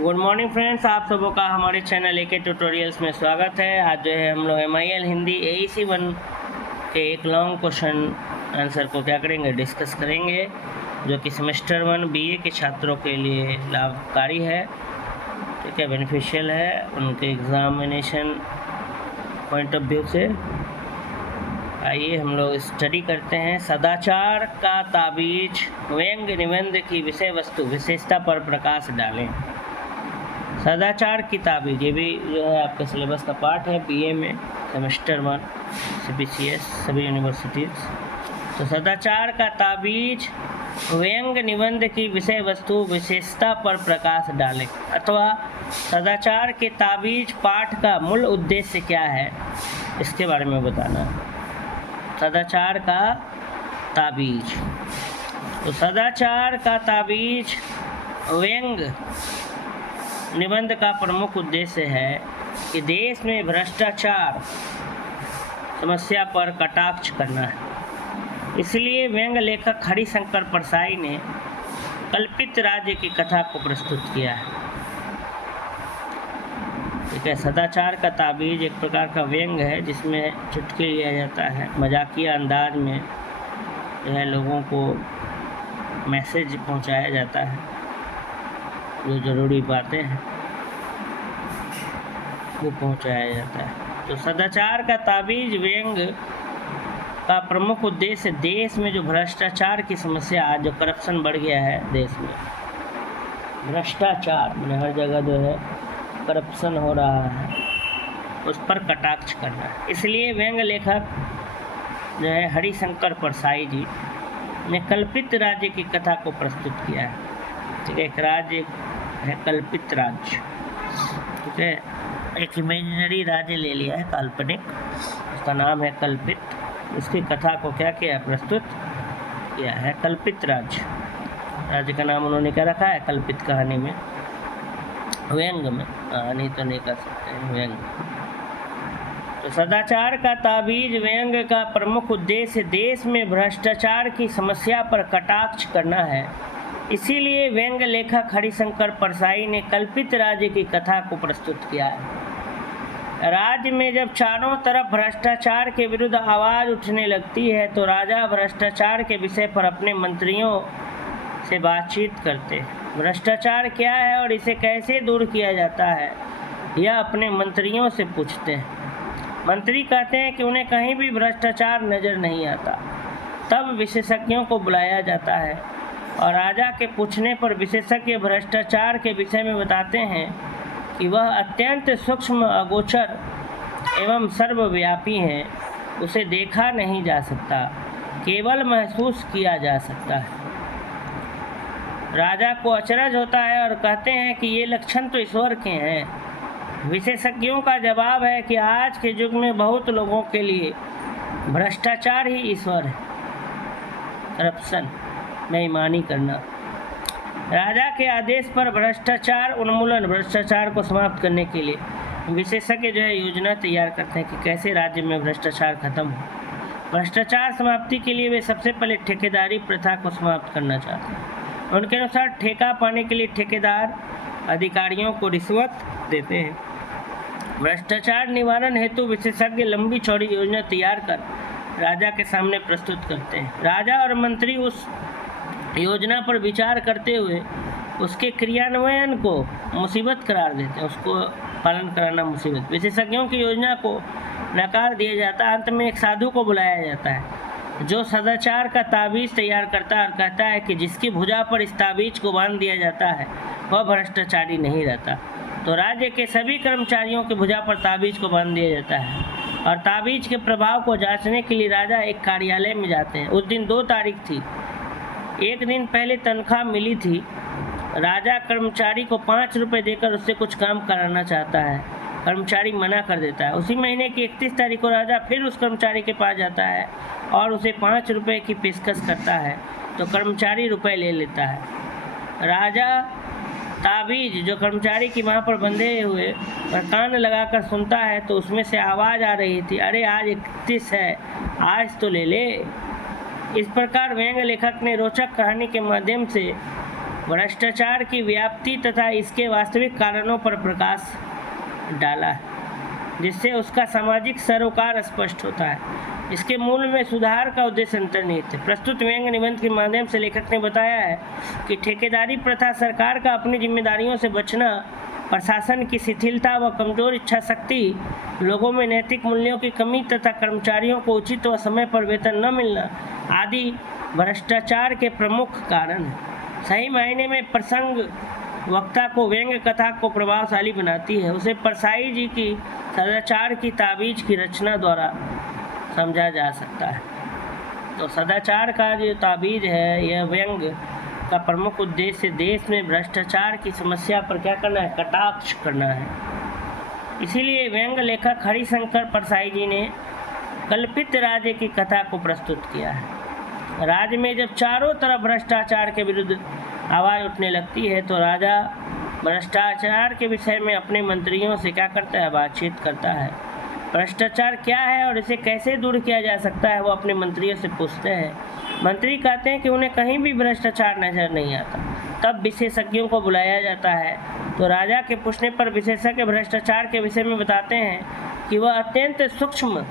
Good morning friends, आप सबों का हमारे चैनल एके ट्यूटोरियल्स में स्वागत है। आज जो है हम लोग MIL हिंदी AEC 1 के एक लॉन्ग क्वेश्चन आंसर को क्या करेंगे, डिस्कस करेंगे, जो कि सेमेस्टर 1 BA के छात्रों के लिए लाभकारी है, ठीक है, बेनिफिशियल है उनके एग्जामिनेशन पॉइंट ऑफ व्यू से। आइए हम लोग स्टडी करते हैं। सदाचार का ताबीज व्यंग्य निबंध की विषय वस्तु विशेषता पर प्रकाश डालें। सदाचार की ताबीज, ये भी जो है आपके सिलेबस का पार्ट है BA में सेमेस्टर 1 CBCS सभी यूनिवर्सिटीज़। तो सदाचार का ताबीज व्यंग्य निबंध की विषय वस्तु विशेषता पर प्रकाश डालें, अथवा सदाचार के ताबीज पाठ का मूल उद्देश्य क्या है इसके बारे में बताना। सदाचार का ताबीज, तो सदाचार का ताबीज व्यंग्य निबंध का प्रमुख उद्देश्य है कि देश में भ्रष्टाचार समस्या पर कटाक्ष करना है। इसलिए व्यंग्य लेखक हरिशंकर परसाई ने कल्पित राज्य की कथा को प्रस्तुत किया है। ठीक है, सदाचार का ताबीज एक प्रकार का व्यंग्य है जिसमें चुटकी लिया जाता है, मजाकिया अंदाज में जो है लोगों को मैसेज पहुंचाया जाता है, जो ज़रूरी बातें हैं वो पहुंचाया जाता है। तो सदाचार का ताबीज व्यंग्य का प्रमुख उद्देश्य देश में जो भ्रष्टाचार की समस्या, आज जो करप्शन बढ़ गया है देश में, भ्रष्टाचार मैंने हर जगह जो है करप्शन हो रहा है, उस पर कटाक्ष करना है। इसलिए व्यंग्य लेखक जो है हरिशंकर परसाई जी ने कल्पित राज्य की कथा को प्रस्तुत किया है। ठीक है, एक राज्य है कल्पित राज्य, ठीक है, एक इमेजिनरी राज्य ले लिया है काल्पनिक, उसका नाम है कल्पित, उसकी कथा को क्या किया, प्रस्तुत किया है। कल्पित राज्य का नाम उन्होंने क्या रखा है, कल्पित कहानी में, व्यंग्य में, नहीं तो नहीं कर सकते हैं, व्यंग्य। तो सदाचार का ताबीज व्यंग्य का प्रमुख उद्देश्य देश में भ्रष्टाचार की समस्या पर कटाक्ष करना है। इसीलिए व्यंग्य लेखक हरिशंकर परसाई ने कल्पित राज्य की कथा को प्रस्तुत किया है। राज्य में जब चारों तरफ भ्रष्टाचार के विरुद्ध आवाज़ उठने लगती है तो राजा भ्रष्टाचार के विषय पर अपने मंत्रियों से बातचीत करते हैं। भ्रष्टाचार क्या है और इसे कैसे दूर किया जाता है, यह अपने मंत्रियों से पूछते हैं। मंत्री कहते हैं कि उन्हें कहीं भी भ्रष्टाचार नज़र नहीं आता। तब विशेषज्ञों को बुलाया जाता है और राजा के पूछने पर विशेषज्ञ भ्रष्टाचार के विषय में बताते हैं कि वह अत्यंत सूक्ष्म, अगोचर एवं सर्वव्यापी है। उसे देखा नहीं जा सकता, केवल महसूस किया जा सकता है। राजा को अचरज होता है और कहते हैं कि ये लक्षण तो ईश्वर के हैं। विशेषज्ञों का जवाब है कि आज के युग में बहुत लोगों के लिए भ्रष्टाचार ही ईश्वर है। करप्शन, बेईमानी करना। राजा के आदेश पर भ्रष्टाचार उन्मूलन, भ्रष्टाचार को समाप्त करने के लिए विशेषज्ञ जो है योजना तैयार करते हैं कि कैसे राज्य में भ्रष्टाचार खत्म हो। भ्रष्टाचार समाप्ति के लिए वे सबसे पहले ठेकेदारी प्रथा को समाप्त करना चाहते हैं। उनके अनुसार ठेका पाने के लिए ठेकेदार अधिकारियों को रिश्वत देते हैं। भ्रष्टाचार निवारण हेतु विशेषज्ञ लंबी चौड़ी योजना तैयार कर राजा के सामने प्रस्तुत करते हैं। राजा और मंत्री उस योजना पर विचार करते हुए उसके क्रियान्वयन को मुसीबत करार देते हैं, उसको पालन कराना मुसीबत। विशेषज्ञों की योजना को नकार दिया जाता है। अंत में एक साधु को बुलाया जाता है जो सदाचार का ताबीज तैयार करता है और कहता है कि जिसकी भुजा पर इस ताबीज को बांध दिया जाता है वह भ्रष्टाचारी नहीं रहता। तो राज्य के सभी कर्मचारियों की भुजा पर ताबीज को बांध दिया जाता है और ताबीज के प्रभाव को जांचने के लिए राजा एक कार्यालय में जाते हैं। उस दिन 2 तारीख थी। एक दिन पहले तनख्वाह मिली थी। राजा कर्मचारी को 5 रुपये देकर उससे कुछ काम कराना चाहता है। कर्मचारी मना कर देता है। उसी महीने की 31 तारीख को राजा फिर उस कर्मचारी के पास जाता है और उसे 5 रुपये की पेशकश करता है तो कर्मचारी रुपए ले लेता है। राजा ताबीज जो कर्मचारी की वहाँ पर बंधे हुए और कान लगाकर सुनता है तो उसमें से आवाज़ आ रही थी, अरे आज 31 है, आज तो ले ले। इस प्रकार व्यंग्य लेखक ने रोचक कहानी के माध्यम से भ्रष्टाचार की व्याप्ति तथा इसके वास्तविक कारणों पर प्रकाश डाला है, जिससे उसका सामाजिक सरोकार स्पष्ट होता है। इसके मूल में सुधार का उद्देश्य अंतर्निहित है। प्रस्तुत व्यंग निबंध के माध्यम से लेखक ने बताया है कि ठेकेदारी प्रथा, सरकार का अपनी जिम्मेदारियों से बचना, प्रशासन की शिथिलता व कमजोर इच्छा शक्ति, लोगों में नैतिक मूल्यों की कमी तथा कर्मचारियों को उचित व समय पर वेतन न मिलना आदि भ्रष्टाचार के प्रमुख कारण हैं। सही मायने में प्रसंग वक्ता को व्यंग्य कथा को प्रभावशाली बनाती है। उसे परसाई जी की सदाचार की ताबीज की रचना द्वारा समझा जा सकता है। तो सदाचार का जो ताबीज है, यह व्यंग्य का प्रमुख उद्देश्य देश में भ्रष्टाचार की समस्या पर क्या करना है, कटाक्ष करना है। इसीलिए व्यंग्य लेखक हरिशंकर परसाई जी ने कल्पित राज्य की कथा को प्रस्तुत किया है। राज्य में जब चारों तरफ भ्रष्टाचार के विरुद्ध आवाज़ उठने लगती है तो राजा भ्रष्टाचार के विषय में अपने मंत्रियों से क्या करता है, बातचीत करता है। भ्रष्टाचार क्या है और इसे कैसे दूर किया जा सकता है, वो अपने मंत्रियों से पूछते हैं। मंत्री कहते हैं कि उन्हें कहीं भी भ्रष्टाचार नजर नहीं आता। तब विशेषज्ञों को बुलाया जाता है तो राजा के पूछने पर विशेषज्ञ भ्रष्टाचार के विषय में बताते हैं कि वह अत्यंत सूक्ष्म,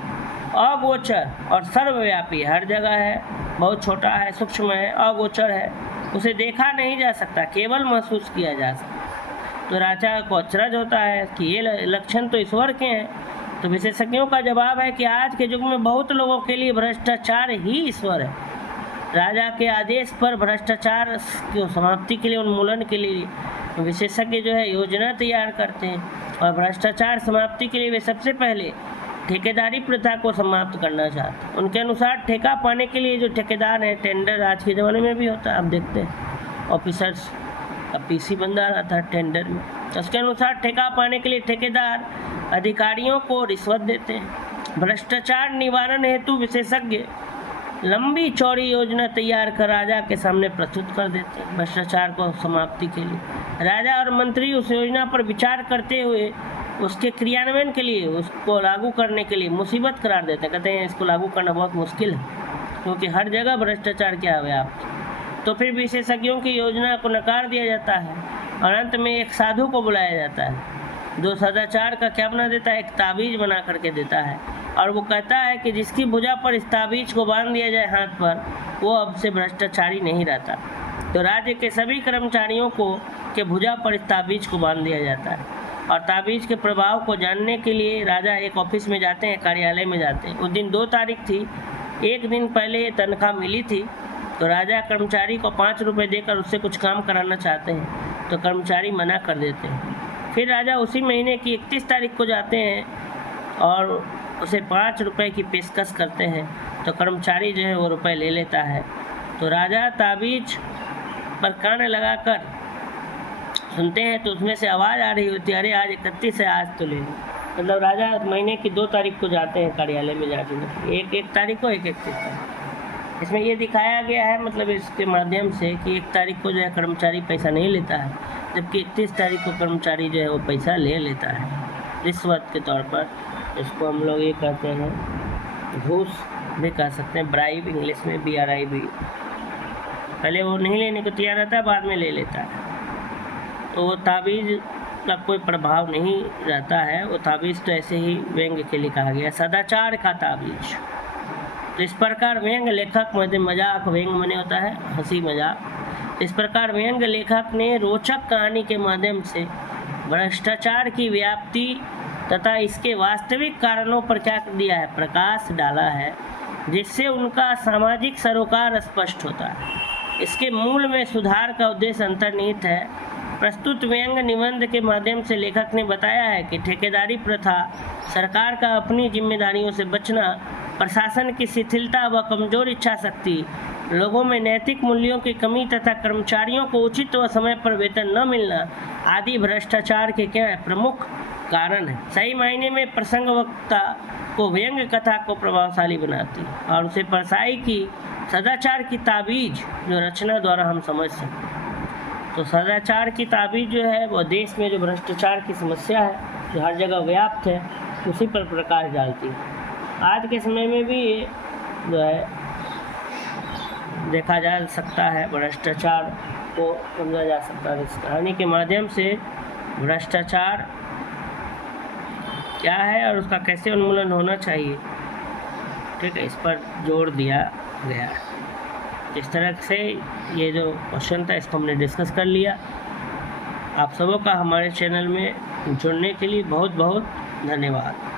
अगोचर और सर्वव्यापी हर जगह है, बहुत छोटा है, सूक्ष्म है, अगोचर है, उसे देखा नहीं जा सकता, केवल महसूस किया जा सकता। तो राजा को अचरज होता है कि ये लक्षण तो ईश्वर के हैं। तो विशेषज्ञों का जवाब है कि आज के युग में बहुत लोगों के लिए भ्रष्टाचार ही ईश्वर है। राजा के आदेश पर भ्रष्टाचार की समाप्ति के लिए, उन्मूलन के लिए विशेषज्ञ जो है योजना तैयार करते हैं और भ्रष्टाचार समाप्ति के लिए वे सबसे पहले ठेकेदारी प्रथा को समाप्त करना चाहते हैं। उनके अनुसार ठेका पाने के लिए जो ठेकेदार हैं, टेंडर आज के ज़माने में भी होता है, आप देखते हैं ऑफिसर्स का पीसी बंदा रहता है टेंडर में। तो उसके अनुसार ठेका पाने के लिए ठेकेदार अधिकारियों को रिश्वत देते हैं। भ्रष्टाचार निवारण हेतु विशेषज्ञ लंबी चौड़ी योजना तैयार कर राजा के सामने प्रस्तुत कर देते हैं। भ्रष्टाचार को समाप्ति के लिए राजा और मंत्री उस योजना पर विचार करते हुए उसके क्रियान्वयन के लिए, उसको लागू करने के लिए मुसीबत करार देते हैं। कहते हैं इसको लागू करना बहुत मुश्किल है क्योंकि हर जगह भ्रष्टाचार क्या है व्याप्त। तो फिर विशेषज्ञों की योजना को नकार दिया जाता है और अंत में एक साधु को बुलाया जाता है जो सदाचार का क्या बना देता है, एक ताबीज बना करके देता है और वो कहता है कि जिसकी भुजा पर इस ताबीज को बांध दिया जाए हाथ पर, वो अब से भ्रष्टाचारी नहीं रहता। तो राज्य के सभी कर्मचारियों को के भुजा पर इस ताबीज को बांध दिया जाता है और ताबीज के प्रभाव को जानने के लिए राजा एक ऑफिस में जाते हैं, कार्यालय में जाते हैं। उस दिन 2 तारीख थी, एक दिन पहले तनख्वाह मिली थी। तो राजा कर्मचारी को 5 रुपये देकर उससे कुछ काम कराना चाहते हैं तो कर्मचारी मना कर देते हैं। फिर राजा उसी महीने की 31 तारीख को जाते हैं और उसे 5 रुपये की पेशकश करते हैं तो कर्मचारी जो है वो रुपये ले लेता है। तो राजा ताबीज पर कान लगाकर सुनते हैं तो उसमें से आवाज़ आ रही होती है, अरे आज 31 है, आज तो ले लो। मतलब राजा महीने की 2 तारीख को जाते हैं कार्यालय में जाके, एक तारीख को, एक 31 तारीख। इसमें ये दिखाया गया है, मतलब इसके माध्यम से कि 1 तारीख को जो है कर्मचारी पैसा नहीं लेता है, जबकि 31 तारीख को कर्मचारी जो है वो पैसा ले लेता है रिश्वत के तौर पर। इसको हम लोग ये कहते हैं, घूस भी कह सकते हैं, ब्राइब इंग्लिश में BRIB। पहले वो नहीं लेने को तैयार रहता है, बाद में ले लेता है। तो वो ताबीज़ का कोई प्रभाव नहीं रहता है, वो ताबीज़ तो ऐसे ही व्यंग्य के लिए कहा गया, सदाचार का ताबीज़। तो इस प्रकार व्यंग्य लेखक मजाक, व्यंग्य मने होता है हंसी मजाक। इस प्रकार व्यंग्य लेखक ने रोचक कहानी के माध्यम से भ्रष्टाचार की व्याप्ति तथा इसके वास्तविक कारणों पर क्या दिया है, प्रकाश डाला है, जिससे उनका सामाजिक सरोकार स्पष्ट होता है। इसके मूल में सुधार का उद्देश्य अंतर्निहित है। प्रस्तुत व्यंग्य निबंध के माध्यम से लेखक ने बताया है कि ठेकेदारी प्रथा, सरकार का अपनी जिम्मेदारियों से बचना, प्रशासन की शिथिलता व कमजोर इच्छा शक्ति, लोगों में नैतिक मूल्यों की कमी तथा कर्मचारियों को उचित व समय पर वेतन न मिलना आदि भ्रष्टाचार के क्या है, प्रमुख कारण है। सही मायने में प्रसंग वक्ता को व्यंग्य कथा को प्रभावशाली बनाती है और उसे परसाई की सदाचार की ताबीज जो रचना द्वारा हम समझ सकते हैं। तो सदाचार की ताबीज जो है वो देश में जो भ्रष्टाचार की समस्या है जो हर जगह व्याप्त है, उसी पर प्रकाश डालती है। आज के समय में भी ये जो है देखा जा सकता है, भ्रष्टाचार को समझा जा सकता है। इस कहानी के माध्यम से भ्रष्टाचार क्या है और उसका कैसे उन्मूलन होना चाहिए, ठीक है, इस पर जोर दिया गया है। इस तरह से ये जो क्वेश्चन था इसको हमने डिस्कस कर लिया। आप सबों का हमारे चैनल में जुड़ने के लिए बहुत बहुत धन्यवाद।